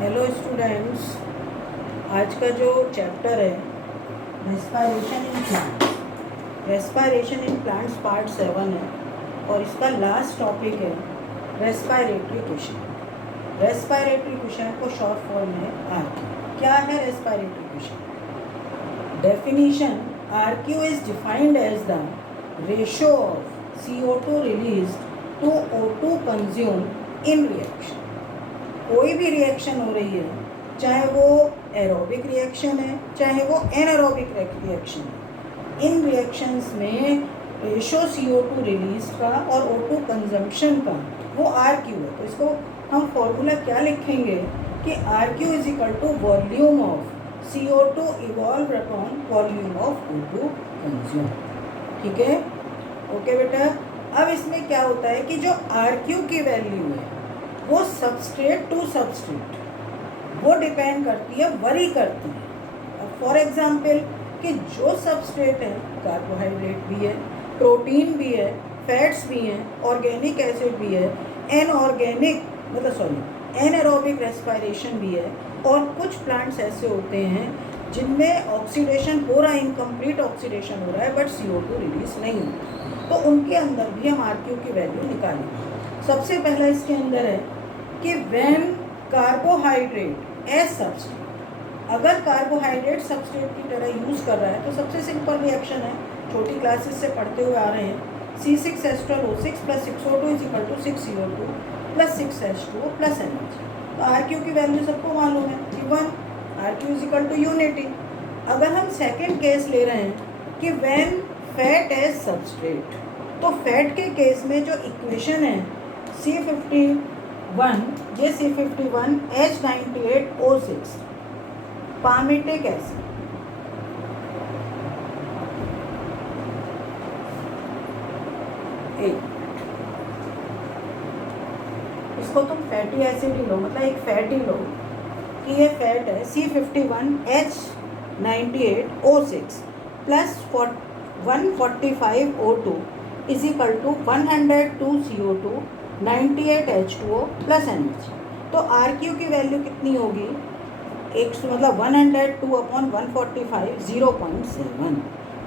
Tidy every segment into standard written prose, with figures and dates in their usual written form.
Hello students, आज का जो चैप्टर है रेस्पायरेशन इन प्लांट्स पार्ट 7 है और इसका लास्ट टॉपिक है रेस्पायरेटरी क्वेश्चन। रेस्पायरेटरी क्वेश्चन को शॉर्ट फॉर्म में आरक्यू। क्या है respiratory question? Definition: RQ is defined as the ratio of CO2 released to O2 consumed in reaction. कोई भी रिएक्शन हो रही है, चाहे वो एरोबिक रिएक्शन है चाहे वो एनारोबिक रिएक्शन है, इन रिएक्शंस में रेशो CO2 रिलीज का और O2 कंजम्पशन का वो RQ है। तो इसको हम फॉर्मूला क्या लिखेंगे कि RQ is equal to volume of CO2 evolve upon volume of O2 consume. ठीक है, ओके बेटा। अब इसमें क्या होता है कि जो RQ की वैल्यू है वो सबस्ट्रेट टू सबस्ट्रेट वो डिपेंड करती है, वरी करती है। फॉर एग्जांपल कि जो सबस्ट्रेट है कार्बोहाइड्रेट भी है, प्रोटीन भी है, फैट्स भी हैं, ऑर्गेनिक एसिड भी है, एनारोबिक रेस्पायरेशन भी है, और कुछ प्लांट्स ऐसे होते हैं जिनमें ऑक्सीडेशन हो रहा है, इनकम्प्लीट ऑक्सीडेशन हो रहा है, बट CO2 रिलीज नहीं होता, तो उनके अंदर भी हम RQ की वैल्यू निकालेंगे। सबसे पहला इसके अंदर है कि व्हेन कार्बोहाइड्रेट एज सबस्ट्रेट, अगर कार्बोहाइड्रेट सबस्ट्रेट की तरह यूज़ कर रहा है तो सबसे सिंपल रिएक्शन है, छोटी क्लासेस से पढ़ते हुए आ रहे हैं, C6H12O6 + 6O2 is equal to 6CO2 + 6H2O + NH। तो RQ की वैल्यू सबको मालूम है कि 1, RQ is equal to unity. अगर हम सेकेंड केस ले रहे हैं कि व्हेन फैट एज सबस्ट्रेट, तो फैट के केस में जो इक्वेशन है C51, ये C51 H98O6 पामिटिक एसिड, इसको तुम फैटी एसिड ही लो, मतलब एक फैट ही लो कि ये फैट है C51 H98O6 + 145O2 is equal to 102 CO2 98 H2O + NH। तो RQ की वैल्यू कितनी होगी? मतलब 102 अपॉन 145 0.7।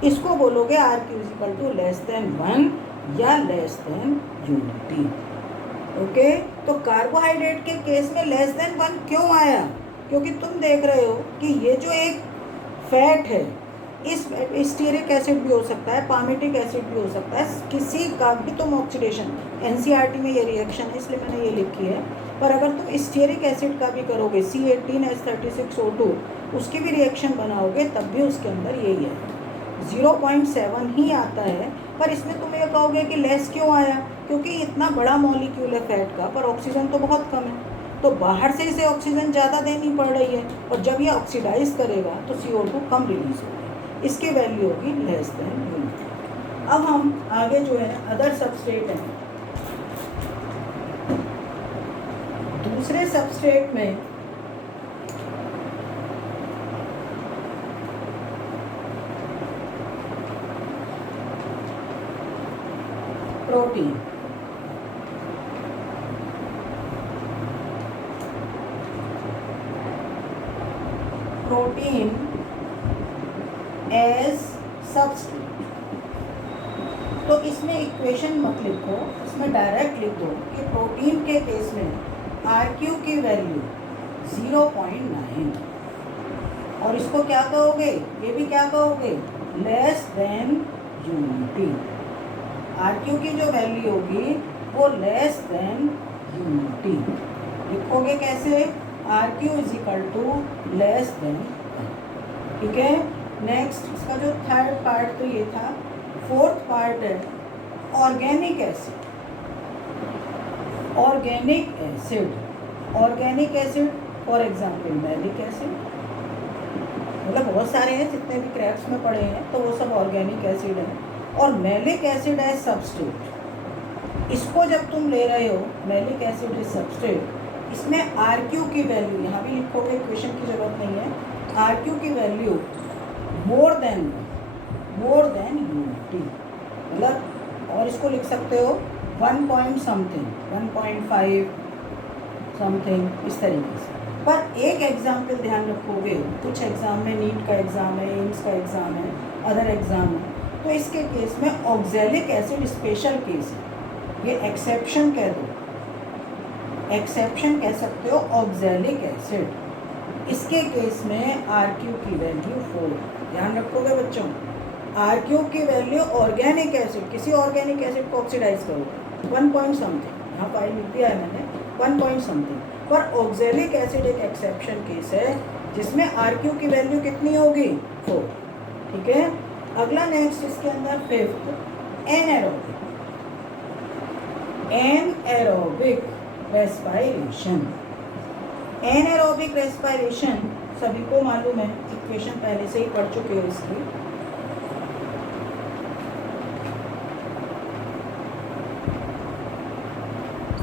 इसको बोलोगे RQ is equal to less than 1 या लेस देन यूनिटी। ओके, तो कार्बोहाइड्रेट के केस में लेस देन 1 क्यों आया? क्योंकि तुम देख रहे हो कि ये जो एक फैट है, इस स्टीयरिक एसिड भी हो सकता है, पामिटिक एसिड भी हो सकता है, किसी का भी तुम ऑक्सीडेशन, NCERT में ये रिएक्शन है इसलिए मैंने ये लिखी है, पर अगर तुम स्टीयरिक एसिड का भी करोगे C18H36O2 उसकी भी रिएक्शन बनाओगे तब भी उसके अंदर यही है, 0.7 ही आता है। पर इसमें तुम ये कहोगे कि लेस क्यों आया? क्योंकि इतना बड़ा मॉलिक्यूल है फैट का, पर ऑक्सीजन तो बहुत कम है, तो बाहर से इसे ऑक्सीजन ज़्यादा देनी पड़ रही है, और जब ये ऑक्सीडाइज करेगा तो CO2 कम रिलीज होगा, इसकी वैल्यू होगी लेस देन यूनिटी। अब हम आगे जो है अदर सबस्ट्रेट हैं, दूसरे सबस्ट्रेट में प्रोटीन, प्रोटीन एज सबस्ट्रेट। तो इसमें इक्वेशन मत लिखो, इसमें डायरेक्ट लिख दो कि प्रोटीन के केस में RQ की वैल्यू 0.9, और इसको क्या कहोगे? ये भी क्या कहोगे? Less than unity. RQ की जो वैल्यू होगी वो लेस देन यूनिटी। लिखोगे कैसे? RQ is equal to less than. ठीक है, नेक्स्ट इसका जो थर्ड पार्ट तो ये था, फोर्थ पार्ट है organic acid. Organic acid, organic acid for example malic acid, मतलब बहुत सारे हैं जितने भी क्रैप्स में पड़े हैं तो वो सब ऑर्गेनिक एसिड है, और मैलिक एसिड है सबस्ट्रेट। इसको जब तुम ले रहे हो मैलिक एसिड इज सबस्ट्रेट, इसमें RQ की वैल्यू यहाँ भी लिखोगे, इक्वेशन की जरूरत नहीं है, RQ की वैल्यू मोर देन यूनिटी, मतलब और इसको लिख सकते हो 1 पॉइंट समथिंग, 1.5 समथिंग इस तरीके से। पर एक एग्जाम्पल ध्यान रखोगे, कुछ एग्ज़ाम में नीट का एग्ज़ाम है, एम्स का एग्ज़ाम है, अदर एग्ज़ाम है, तो इसके केस में ऑक्जेलिक एसिड स्पेशल केस है, ये एक्सेप्शन कह दो, एक्सेप्शन कह सकते हो ऑक्जेलिक एसिड। इसके केस में RQ की वैल्यू 4। ध्यान रखोगे बच्चों, RQ की वैल्यू ऑर्गेनिक एसिड, किसी ऑर्गेनिक एसिड को ऑक्सीडाइज करोगे 1 पॉइंट समथिंग, यहाँ फाइल लिख दिया है मैंने 1 पॉइंट समथिंग, पर ऑक्जेलिक एसिड एक एक्सेप्शन केस है जिसमें RQ की वैल्यू कितनी होगी 4। ठीक है, अगला नेक्स्ट इसके अंदर fifth anaerobic, anaerobic respiration. Anaerobic respiration सभी को मालूम है, इक्वेशन पहले से ही पढ़ चुके हो इसकी।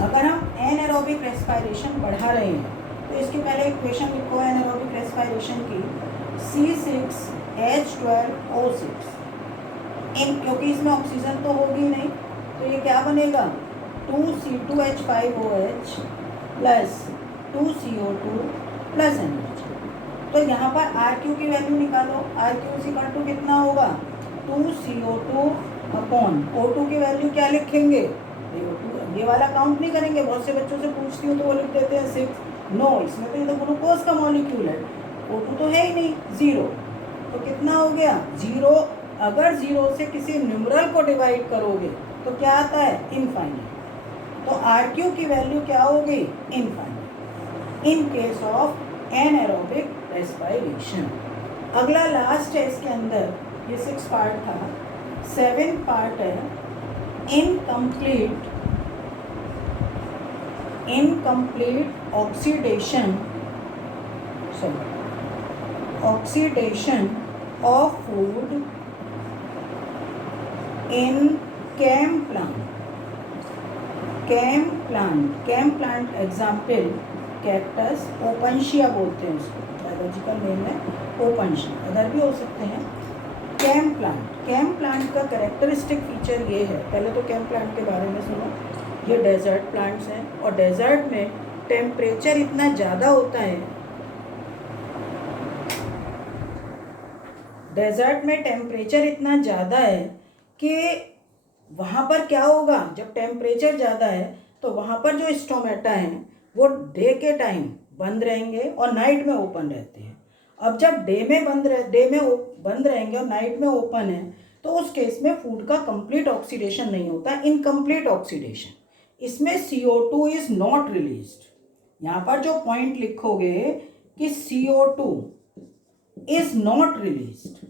अगर हम एनएरोबिक रेस्पायरेशन बढ़ा रहे हैं तो इसकी पहले इक्वेशन लिखो एनएरोबिक रेस्पायरेशन की, C6H12O6। क्योंकि इसमें ऑक्सीजन तो होगी नहीं, तो ये क्या बनेगा 2C2H5OH plus 2CO2 plus energy. तो यहाँ पर RQ की वैल्यू निकालो, RQ इक्वल टू कितना होगा 2CO2 अपॉन O2 की वैल्यू क्या लिखेंगे, ये वाला काउंट नहीं करेंगे, बहुत से बच्चों से पूछती हूँ तो वो लिख देते हैं 6। नो, इसमें तो ये तो ग्लूकोज का मॉलिक्यूल है, O2 तो है ही नहीं, 0। तो कितना हो गया 0। अगर 0 से किसी न्यूमरल को डिवाइड करोगे तो क्या आता है इनफाइनाइट, तो RQ की वैल्यू क्या होगी infinite in case of anaerobic respiration. अगला लास्ट है इसके अंदर, ये 6 पार्ट था, 7 पार्ट है incomplete oxidation of food in CAM plant example cactus, Opuntia बोलते हैं उसको, बायोलॉजिकल नेम है ओपनशिया, अदर भी हो सकते हैं। कैम प्लांट का कैरेक्टरिस्टिक फीचर ये है, पहले तो कैम प्लांट के बारे में सुनो। ये डेजर्ट प्लांट्स हैं और डेजर्ट में टेम्परेचर इतना ज़्यादा होता है, डेजर्ट में टेम्परेचर इतना ज़्यादा है कि वहाँ पर क्या होगा, जब टेम्परेचर ज़्यादा है तो वहाँ पर जो स्टोमेटा हैं वो डे के टाइम बंद रहेंगे और नाइट में ओपन रहते हैं। अब जब डे में बंद रहेंगे और नाइट में ओपन है तो उस केस में फूड का कंप्लीट ऑक्सीडेशन नहीं होता, इनकम्प्लीट ऑक्सीडेशन। इसमें CO2 इज नॉट रिलीज्ड। यहाँ पर जो पॉइंट लिखोगे कि CO2 इज नॉट रिलीज्ड,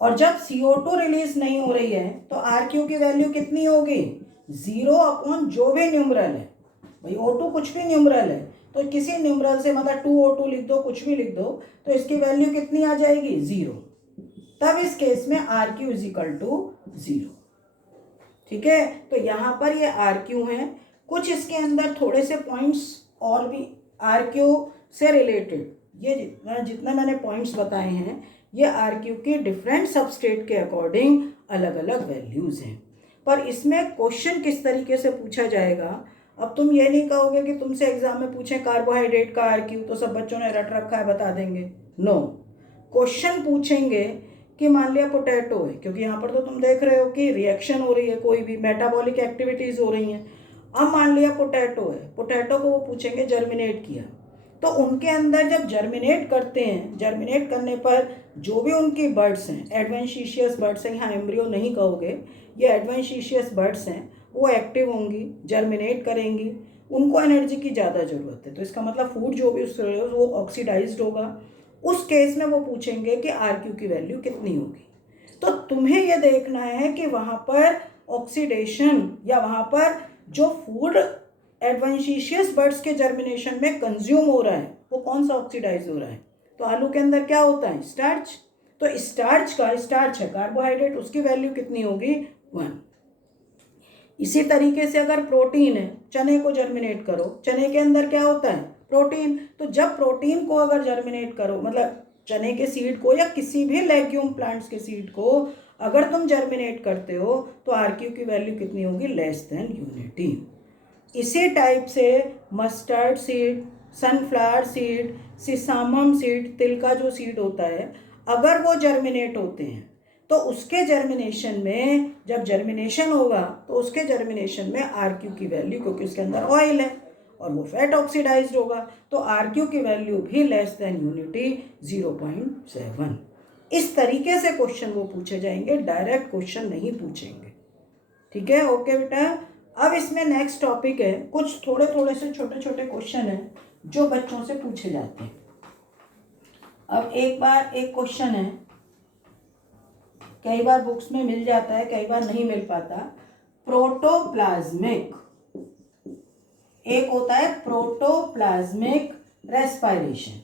और जब CO2 रिलीज नहीं हो रही है तो RQ की वैल्यू कितनी होगी 0 अपॉन जो भी न्यूमरल है। भाई O2 कुछ भी न्यूमरल है तो किसी न्यूमरल से मतलब 2O2 लिख दो, कुछ भी लिख दो, तो इसकी वैल्यू कितनी आ जाएगी 0। तब इस केस में RQ इज इक्वल टू 0। ठीक है, तो यहाँ पर ये RQ है। कुछ इसके अंदर थोड़े से पॉइंट्स और भी RQ से रिलेटेड, ये जितना मैंने पॉइंट्स बताए हैं ये RQ की डिफरेंट सबस्टेट के अकॉर्डिंग अलग अलग वैल्यूज़ हैं। पर इसमें क्वेश्चन किस तरीके से पूछा जाएगा, अब तुम ये नहीं कहोगे कि तुमसे एग्जाम में पूछें कार्बोहाइड्रेट का RQ तो सब बच्चों ने रट रखा है बता देंगे। नो, क्वेश्चन पूछेंगे कि मान लिया पोटैटो है, क्योंकि यहाँ पर तो तुम देख रहे हो कि रिएक्शन हो रही है, कोई भी मेटाबॉलिक एक्टिविटीज़ हो रही हैं। अब मान लिया पोटैटो है, पोटैटो को वो पूछेंगे जर्मिनेट किया, तो उनके अंदर जब जर्मिनेट करते हैं, जर्मिनेट करने पर जो भी उनकी बर्ड्स हैं, एडवेंशिशियस बर्ड्स हैं, यहाँ एम्ब्रियो नहीं कहोगे, ये एडवेंशिशियस बर्ड्स हैं, वो एक्टिव होंगी, जर्मिनेट करेंगी, उनको एनर्जी की ज़्यादा ज़रूरत है, तो इसका मतलब फूड जो भी उससे वो ऑक्सीडाइज्ड होगा। उस केस में वो पूछेंगे कि RQ की वैल्यू कितनी होगी। तो तुम्हें ये देखना है कि वहाँ पर ऑक्सीडेशन या वहाँ पर जो फूड एडवेंशिशियस बर्ड्स के जर्मिनेशन में कंज्यूम हो रहा है वो कौन सा ऑक्सीडाइज हो रहा है। तो आलू के अंदर क्या होता है स्टार्च, तो स्टार्च है कार्बोहाइड्रेट, उसकी वैल्यू कितनी होगी 1। इसी तरीके से अगर प्रोटीन है, चने को जर्मिनेट करो, चने के अंदर क्या होता है प्रोटीन, तो जब प्रोटीन को अगर जर्मिनेट करो, मतलब चने के सीड को या किसी भी लेग्यूम प्लांट्स के सीड को अगर तुम जर्मिनेट करते हो तो RQ की वैल्यू कितनी होगी लेस देन यूनिटी। इसी टाइप से mustard seed, sunflower seed, sesamum seed, तिल का जो सीड होता है, अगर वो जर्मिनेट होते हैं तो उसके जर्मिनेशन में, जब जर्मिनेशन होगा तो उसके जर्मिनेशन में RQ की वैल्यू, क्योंकि उसके अंदर ऑयल है और वो फैट ऑक्सीडाइज्ड होगा, तो RQ की वैल्यू भी लेस देन यूनिटी 0.7। इस तरीके से क्वेश्चन वो पूछे जाएंगे, डायरेक्ट क्वेश्चन नहीं पूछेंगे। ठीक है, ओके बेटा। अब इसमें नेक्स्ट टॉपिक है, कुछ थोड़े थोड़े से छोटे छोटे क्वेश्चन हैं जो बच्चों से पूछे जाते हैं। अब एक बार एक क्वेश्चन है, कई बार बुक्स में मिल जाता है, कई बार नहीं मिल पाता। प्रोटोप्लाज्मिक, एक होता है protoplasmic respiration.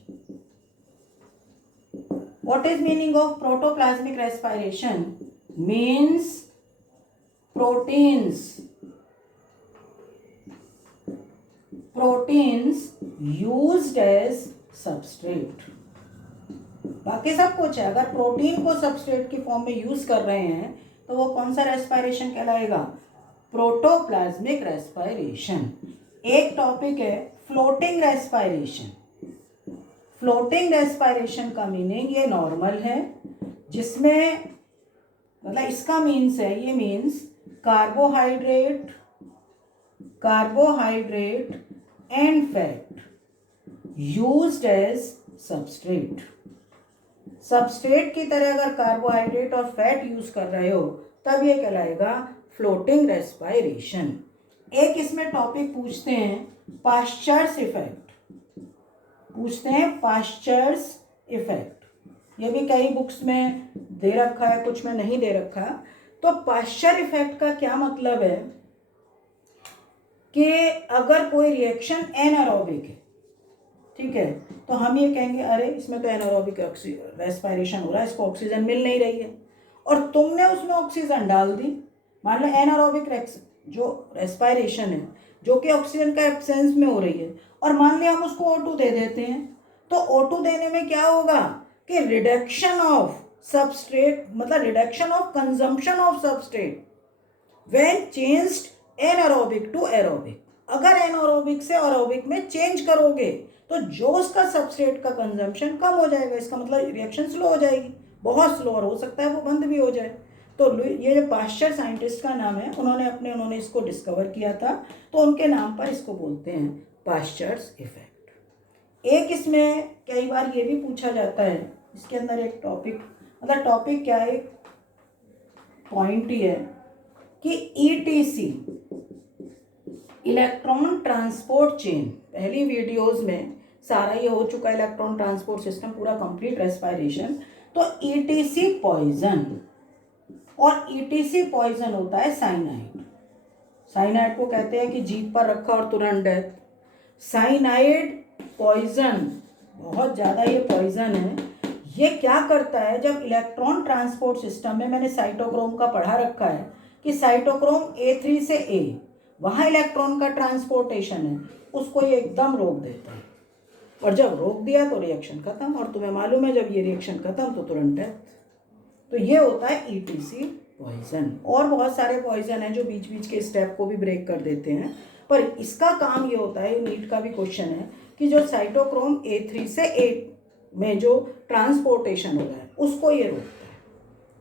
What is meaning of protoplasmic respiration? Means proteins used as substrate। बाकी सब कुछ है, अगर प्रोटीन को सबस्ट्रेट की फॉर्म में यूज कर रहे हैं तो वो कौन सा रेस्पिरेशन कहलाएगा? Protoplasmic respiration. एक टॉपिक है फ्लोटिंग रेस्पिरेशन। फ्लोटिंग रेस्पिरेशन का मीनिंग ये नॉर्मल है, जिसमें मतलब इसका मीन्स है, ये means carbohydrate and fat used as substrate. Substrate की तरह अगर कार्बोहाइड्रेट और फैट यूज कर रहे हो तब ये कहलाएगा फ्लोटिंग रेस्पिरेशन। एक इसमें टॉपिक पूछते हैं पाश्चर्स इफेक्ट, पूछते हैं पाश्चर्स इफेक्ट। ये भी कई बुक्स में दे रखा है, कुछ में नहीं दे रखा। तो पाश्चर इफेक्ट का क्या मतलब है कि अगर कोई रिएक्शन एनारोबिक है, ठीक है, तो हम ये कहेंगे अरे इसमें तो एनारोबिक रेस्पिरेशन हो रहा है, इसको ऑक्सीजन मिल नहीं रही है, और तुमने उसमें ऑक्सीजन डाल दी। मान लो एनारोबिक जो रेस्पिरेशन है जो कि ऑक्सीजन का एब्सेंस में हो रही है, और मान लिया हम उसको O2 दे देते हैं, तो O2 देने में क्या होगा कि रिडक्शन ऑफ सबस्ट्रेट, मतलब reduction of consumption of substrate when changed anaerobic to aerobic. अगर एनारोबिक से एरोबिक में चेंज करोगे तो जो उसका सबस्ट्रेट का कंजम्पशन कम हो जाएगा, इसका मतलब रिएक्शन स्लो हो जाएगी, बहुत स्लो, और हो सकता है वो बंद भी हो जाए। तो ये जो पाश्चर साइंटिस्ट का नाम है, उन्होंने इसको डिस्कवर किया था, तो उनके नाम पर इसको बोलते हैं पाश्चर्स इफेक्ट। एक इसमें कई बार ये भी पूछा जाता है, इसके अंदर एक टॉपिक, मतलब टॉपिक क्या है, पॉइंट ही है कि ETC, इलेक्ट्रॉन ट्रांसपोर्ट चेन। पहली वीडियोस में सारा ये हो चुका है, इलेक्ट्रॉन ट्रांसपोर्ट सिस्टम पूरा कंप्लीट रेस्पिरेशन। तो ETC पॉइजन, और ETC पॉइजन होता है साइनाइड। साइनाइड को कहते हैं कि जीभ पर रखा और तुरंत डेथ। साइनाइड पॉइजन बहुत ज़्यादा ये पॉइजन है। ये क्या करता है, जब इलेक्ट्रॉन ट्रांसपोर्ट सिस्टम में, मैंने साइटोक्रोम का पढ़ा रखा है कि साइटोक्रोम A3 से A, वहाँ इलेक्ट्रॉन का ट्रांसपोर्टेशन है, उसको ये एकदम रोक देता है, और जब रोक दिया तो रिएक्शन खत्म, और तुम्हें मालूम है जब ये रिएक्शन खत्म तो तुरंत डेथ। तो ये होता है ETC पॉइजन। और बहुत सारे पॉइजन हैं जो बीच बीच के स्टेप को भी ब्रेक कर देते हैं, पर इसका काम ये होता है, नीट का भी क्वेश्चन है, कि जो साइटोक्रोम A3 से A में जो ट्रांसपोर्टेशन हो रहा है उसको ये रोकता है।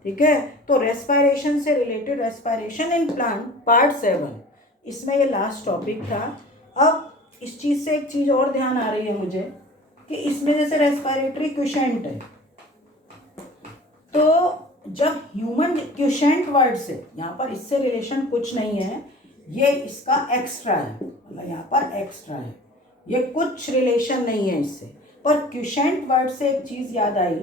ठीक है, तो रेस्पिरेशन से related respiration in plant part 7, इसमें ये लास्ट टॉपिक था। अब इस चीज़ से एक चीज़ और ध्यान आ रही है मुझे कि इसमें जैसे रेस्पिरेटरी क्वेशेंट है, तो जब ह्यूमन क्वेशेंट वर्ड से, यहाँ पर इससे रिलेशन कुछ नहीं है, ये इसका एक्स्ट्रा है, मतलब यहाँ पर एक्स्ट्रा है, ये कुछ रिलेशन नहीं है इससे। पर क्वेशेंट वर्ड से एक चीज़ याद आई,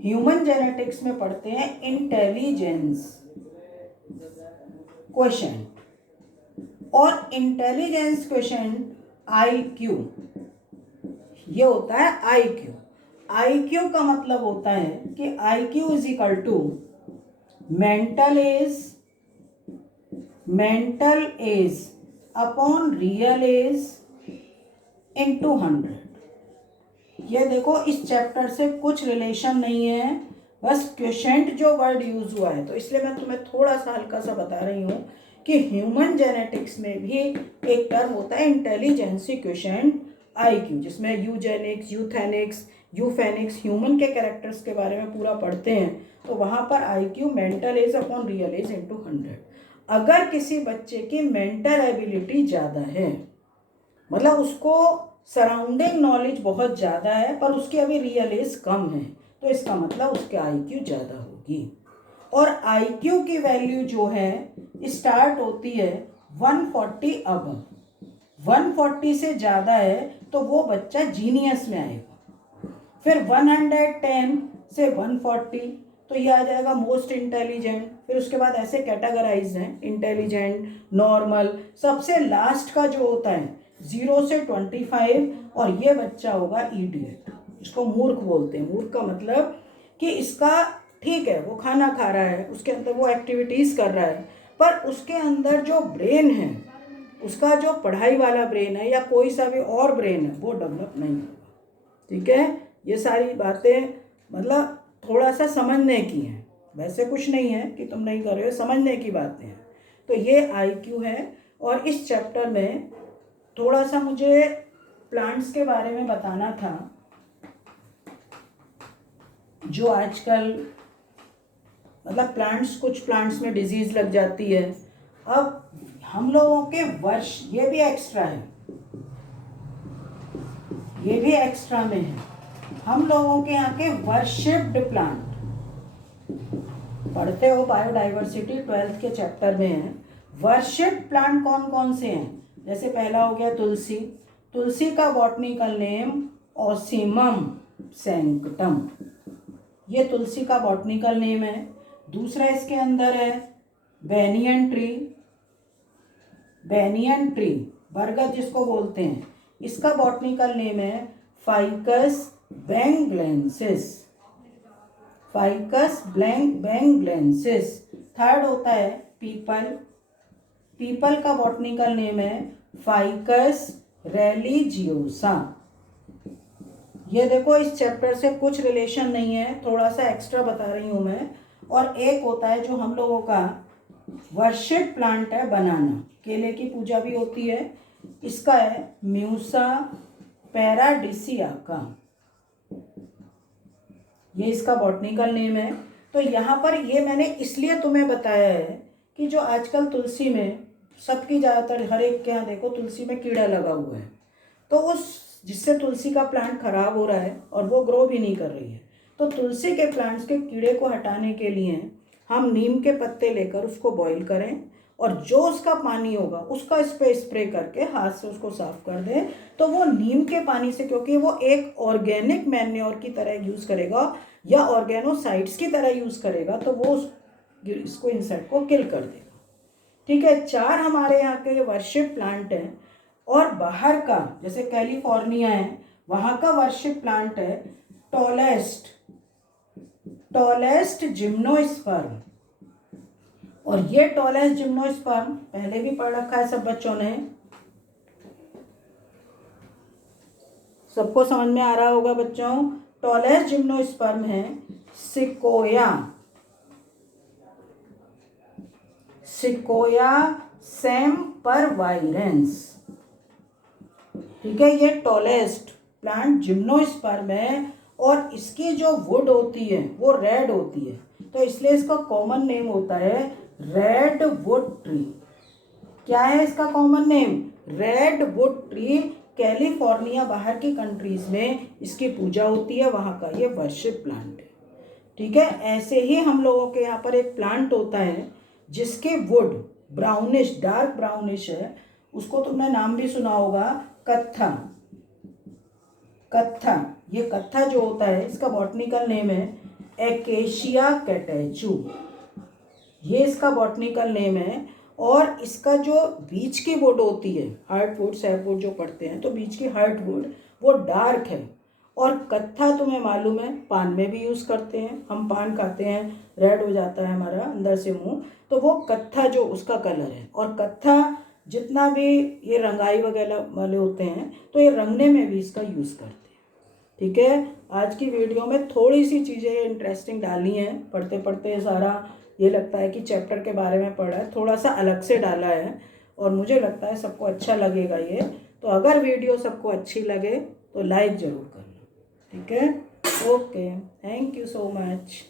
ह्यूमन जेनेटिक्स में पढ़ते हैं इंटेलिजेंस क्वेशेंट, और इंटेलिजेंस क्वेशेंट IQ, ये होता है IQ। IQ का मतलब होता है कि IQ is equal to mental age upon real age into 100। ये देखो इस चैप्टर से कुछ रिलेशन नहीं है, बस क्वेशेंट जो वर्ड यूज हुआ है, तो इसलिए मैं तुम्हें थोड़ा सा हल्का सा बता रही हूँ कि ह्यूमन जेनेटिक्स में भी एक टर्म होता है इंटेलिजेंसी क्वोशिएंट IQ, जिसमें यूजेनिक्स, यूथेनिक्स, यूफेनिक्स ह्यूमन के कैरेक्टर्स के बारे में पूरा पढ़ते हैं। तो वहाँ पर IQ mental age upon real age into 100। अगर किसी बच्चे की मेंटल एबिलिटी ज़्यादा है, मतलब उसको सराउंडिंग नॉलेज बहुत ज़्यादा है पर उसकी अभी रियल एज कम है, तो इसका मतलब उसके IQ ज़्यादा होगी। और IQ की वैल्यू जो है स्टार्ट होती है 140 अब। 140 से ज़्यादा है तो वो बच्चा जीनियस में आएगा। फिर 110 से 140 तो ये आ जाएगा मोस्ट इंटेलिजेंट। फिर उसके बाद ऐसे कैटेगराइज हैं, इंटेलिजेंट, नॉर्मल, सबसे लास्ट का जो होता है 0 से 25, और ये बच्चा होगा इडियट, इसको मूर्ख बोलते हैं। मूर्ख का मतलब कि इसका ठीक है वो खाना खा रहा है, उसके अंदर वो एक्टिविटीज़ कर रहा है, पर उसके अंदर जो ब्रेन है, उसका जो पढ़ाई वाला ब्रेन है या कोई सा भी और ब्रेन है, वो डेवलप नहीं होगा। ठीक है, ये सारी बातें मतलब थोड़ा सा समझने की हैं, वैसे कुछ नहीं है कि तुम नहीं कर रहे हो, समझने की बातें हैं। तो ये IQ है। और इस चैप्टर में थोड़ा सा मुझे प्लांट्स के बारे में बताना था, जो आजकल मतलब कुछ प्लांट्स में डिजीज लग जाती है। अब हम लोगों के वर्ष, ये भी एक्स्ट्रा है, ये भी एक्स्ट्रा में है, हम लोगों के यहाँ के वर्शिप्ड प्लांट पढ़ते हो, बायोडाइवर्सिटी 12th के चैप्टर में है। वर्शिप्ड प्लांट कौन कौन से हैं? जैसे पहला हो गया तुलसी। तुलसी का बॉटनिकल नेम ओसिमम सैंक्टम, ये तुलसी का बॉटनिकल नेम है। दूसरा इसके अंदर है बेनियन ट्री। बेनियन ट्री बरगद जिसको बोलते हैं, इसका बॉटनिकल नेम है ficus benghalensis. Ficus benghalensis. Third होता है पीपल। पीपल का बॉटनिकल नेम है फाइकस रेलिजियोसा। ये देखो इस चैप्टर से कुछ रिलेशन नहीं है, थोड़ा सा एक्स्ट्रा बता रही हूँ मैं। और एक होता है जो हम लोगों का वर्शिप प्लांट है बनाना, केले की पूजा भी होती है, इसका है म्यूसा पैराडिसियाका, ये इसका बॉटनिकल नेम है। तो यहाँ पर ये मैंने इसलिए तुम्हें बताया है कि जो आजकल तुलसी में सबकी ज़्यादातर हर एक के यहाँ देखो तुलसी में कीड़ा लगा हुआ है, तो उस जिससे तुलसी का प्लांट खराब हो रहा है और वो ग्रो भी नहीं कर रही है। तो तुलसी के प्लांट्स के कीड़े को हटाने के लिए हम नीम के पत्ते लेकर उसको बॉईल करें और जो उसका पानी होगा उसका इस पर स्प्रे करके हाथ से उसको साफ कर दें, तो वो नीम के पानी से, क्योंकि वो एक ऑर्गेनिक मैन्योर की तरह यूज़ करेगा या ऑर्गेनोसाइड्स की तरह यूज़ करेगा, तो वो इसको इंसेक्ट को किल कर देगा। ठीक है, 4 हमारे यहाँ के वर्शिप प्लांट हैं। और बाहर का जैसे कैलिफोर्निया है, वहाँ का वर्शिप प्लांट है टॉलेस्ट जिम्नोस्पर्म। और ये टॉलेस्ट जिम्नोस्पर्म पहले भी पढ़ रखा है सब बच्चों ने, सबको समझ में आ रहा होगा बच्चों। टॉलेस्ट जिम्नोस्पर्म है सिकोया सेम्परवाइरेंस। ठीक है, ये टॉलेस्ट प्लांट जिम्नोस्पर्म है और इसकी जो वुड होती है वो रेड होती है, तो इसलिए इसका कॉमन नेम होता है रेड वुड ट्री। क्या है इसका common name? Red wood tree. California बाहर की कंट्रीज में इसकी पूजा होती है, वहाँ का ये वर्शिप प्लांट है। ठीक है, ऐसे ही हम लोगों के यहाँ पर एक प्लांट होता है जिसके वुड ब्राउनिश, डार्क ब्राउनिश है, उसको तुमने नाम भी सुना होगा, कत्था। ये कत्था जो होता है इसका बॉटनिकल नेम है एकेशिया कैटेचू, ये इसका बॉटनिकल नेम है। और इसका जो बीच की वुड होती है, हार्डवुड सैपवुड जो पढ़ते हैं, तो बीच की हार्डवुड वो डार्क है। और कत्था तुम्हें मालूम है पान में भी यूज़ करते हैं, हम पान खाते हैं रेड हो जाता है हमारा अंदर से मुंह, तो वो कत्था जो उसका कलर है। और कत्था जितना भी ये रंगाई वगैरह वाले होते हैं तो ये रंगने में भी इसका यूज़ करते हैं। ठीक है, आज की वीडियो में थोड़ी सी चीज़ें इंटरेस्टिंग डाली हैं, पढ़ते पढ़ते सारा ये लगता है कि चैप्टर के बारे में पढ़ा है, थोड़ा सा अलग से डाला है और मुझे लगता है सबको अच्छा लगेगा ये। तो अगर वीडियो सबको अच्छी लगे तो लाइक ज़रूर करना, ठीक है। Okay, thank you so much.